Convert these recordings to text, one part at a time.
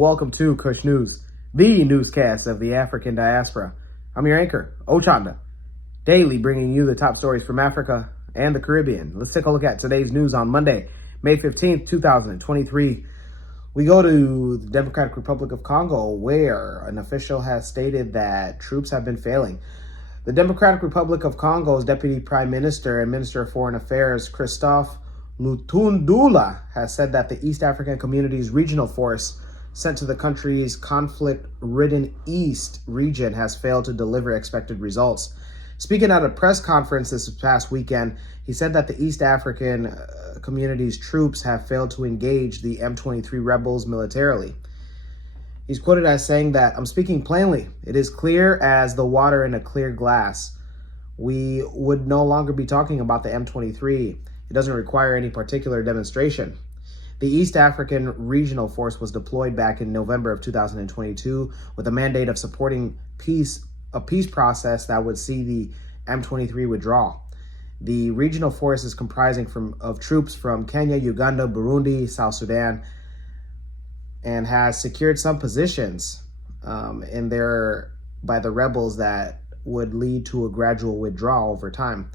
Welcome to Kush News, the newscast of the African diaspora. I'm your anchor, Ochanda, daily bringing you the top stories from Africa and the Caribbean. Let's take a look at today's news on Monday, May 15th, 2023. We go to the Democratic Republic of Congo, where an official has stated that troops have been failing. The Democratic Republic of Congo's Deputy Prime Minister and Minister of Foreign Affairs, Christophe Lutundula, has said that the East African Community's regional force sent to the country's conflict-ridden East region has failed to deliver expected results. Speaking at a press conference this past weekend, he said that the East African Community's troops have failed to engage the M23 rebels militarily. He's quoted as saying that, "I'm speaking plainly. It is clear as the water in a clear glass. We would no longer be talking about the M23. It doesn't require any particular demonstration." The East African Regional Force was deployed back in November of 2022 with a mandate of supporting a peace process that would see the M23 withdraw. The regional force is comprising of troops from Kenya, Uganda, Burundi, South Sudan, and has secured some positions in there by the rebels that would lead to a gradual withdrawal over time.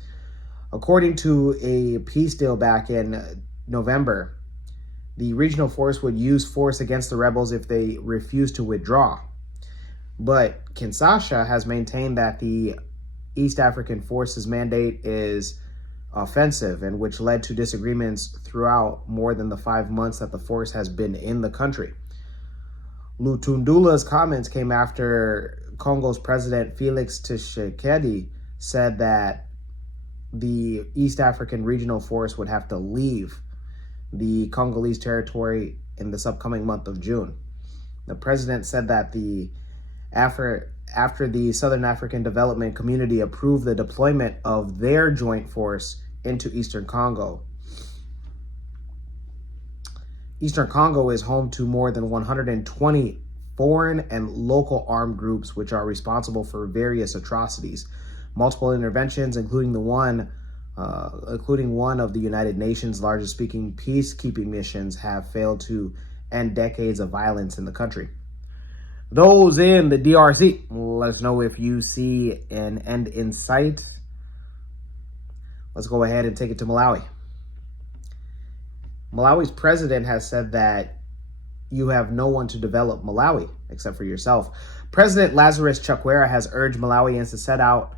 According to a peace deal back in November, the regional force would use force against the rebels if they refuse to withdraw. But Kinshasa has maintained that the East African Force's mandate is offensive, and which led to disagreements throughout more than the 5 months that the force has been in the country. Lutundula's comments came after Congo's President Felix Tshisekedi said that the East African Regional Force would have to leave the Congolese territory in this upcoming month of June. The president said that after the Southern African Development Community approved the deployment of their joint force into Eastern Congo. Eastern Congo is home to more than 120 foreign and local armed groups which are responsible for various atrocities. Multiple interventions, including one of the United Nations' largest peacekeeping missions, have failed to end decades of violence in the country. Those in the DRC, let us know if you see an end in sight. Let's go ahead and take it to Malawi. Malawi's president has said that you have no one to develop Malawi except for yourself. President Lazarus Chakwera has urged Malawians to set out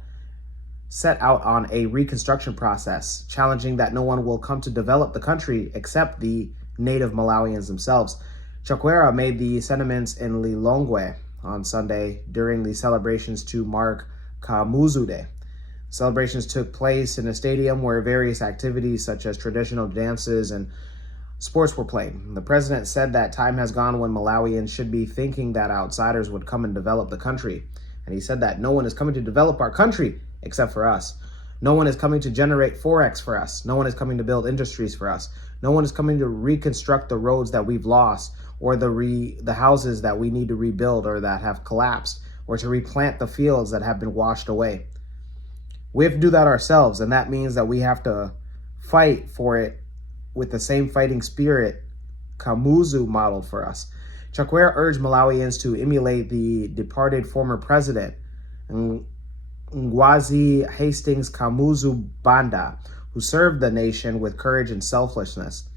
on a reconstruction process, challenging that no one will come to develop the country except the native Malawians themselves. Chakwera made the sentiments in Lilongwe on Sunday during the celebrations to mark Kamuzu Day. Celebrations took place in a stadium where various activities such as traditional dances and sports were played. The president said that time has gone when Malawians should be thinking that outsiders would come and develop the country. And he said that no one is coming to develop our country except for us. No one is coming to generate Forex for us. No one is coming to build industries for us. No one is coming to reconstruct the roads that we've lost, or the houses that we need to rebuild or that have collapsed, or to replant the fields that have been washed away. We have to do that ourselves, and that means that we have to fight for it with the same fighting spirit Kamuzu modeled for us. Chakwera urged Malawians to emulate the departed former president, Ngwazi Hastings Kamuzu Banda, who served the nation with courage and selflessness.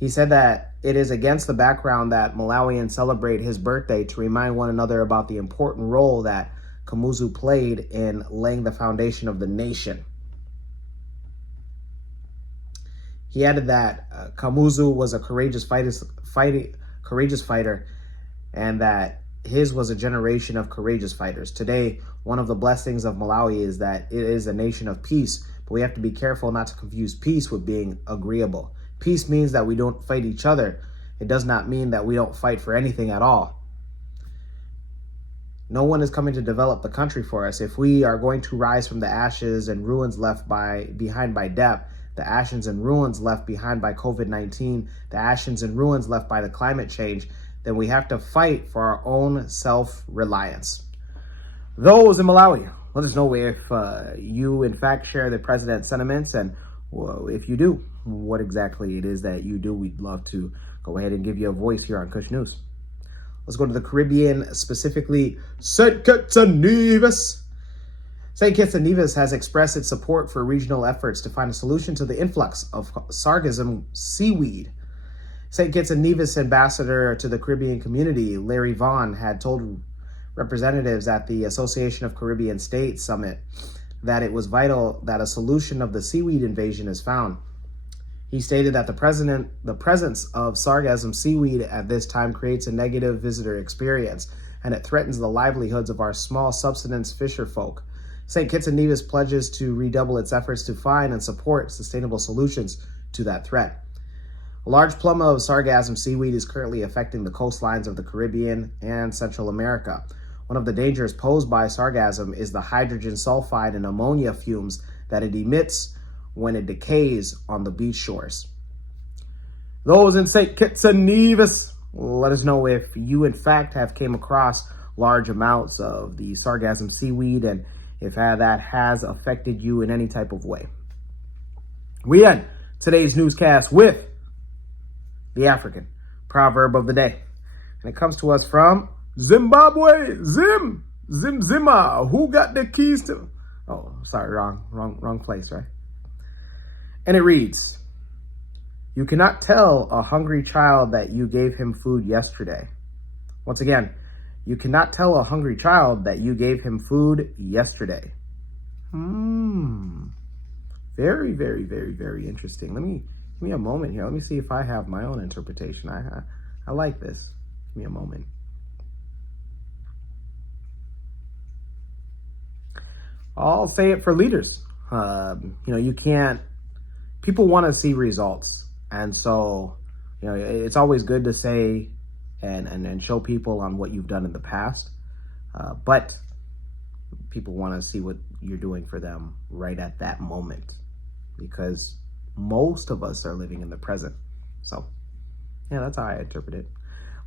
He said that it is against the background that Malawians celebrate his birthday to remind one another about the important role that Kamuzu played in laying the foundation of the nation. He added that Kamuzu was a courageous fighter, and that his was a generation of courageous fighters. Today, one of the blessings of Malawi is that it is a nation of peace, but we have to be careful not to confuse peace with being agreeable. Peace means that we don't fight each other. It does not mean that we don't fight for anything at all. No one is coming to develop the country for us. If we are going to rise from the ashes and ruins left behind by death, the ashes and ruins left behind by COVID-19, the ashes and ruins left by the climate change, then we have to fight for our own self-reliance. Those in Malawi, let us know if you in fact share the president's sentiments, and if you do, what exactly it is that you do. We'd love to go ahead and give you a voice here on Kush News. Let's go to the Caribbean, specifically St. Kitts and Nevis. St. Kitts and Nevis has expressed its support for regional efforts to find a solution to the influx of sargassum seaweed. St. Kitts and Nevis ambassador to the Caribbean community, Larry Vaughn, had told representatives at the Association of Caribbean States Summit that it was vital that a solution of the seaweed invasion is found. He stated that the presence of sargassum seaweed at this time creates a negative visitor experience, and it threatens the livelihoods of our small subsistence fisher folk. St. Kitts and Nevis pledges to redouble its efforts to find and support sustainable solutions to that threat. A large plummet of sargassum seaweed is currently affecting the coastlines of the Caribbean and Central America. One of the dangers posed by sargassum is the hydrogen sulfide and ammonia fumes that it emits when it decays on the beach shores. Those in St. Kitts and Nevis, let us know if you in fact have came across large amounts of the sargassum seaweed and if that has affected you in any type of way. We end today's newscast with the African proverb of the day. And it comes to us from Zimbabwe. Zimma. Who got the keys to... Oh, sorry, wrong place, right? And it reads, you cannot tell a hungry child that you gave him food yesterday. Once again, you cannot tell a hungry child that you gave him food yesterday. Very, very, very, very interesting. Give me a moment here. Let me see if I have my own interpretation. I like this. Give me a moment. I'll say it for leaders. You can't... People want to see results. And so, it's always good to say and show people on what you've done in the past. But people want to see what you're doing for them right at that moment. Because most of us are living in the present. So, yeah, that's how I interpret it.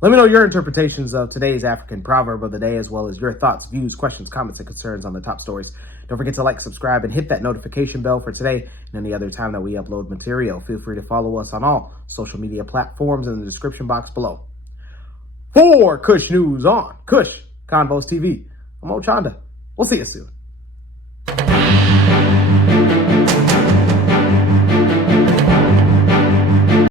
Let me know your interpretations of today's African proverb of the day, as well as your thoughts, views, questions, comments, and concerns on the top stories. Don't forget to like, subscribe, and hit that notification bell for today and any other time that we upload material. Feel free to follow us on all social media platforms in the description box below. For Kush News on Kush Convos TV, I'm Ochanda. We'll see you soon.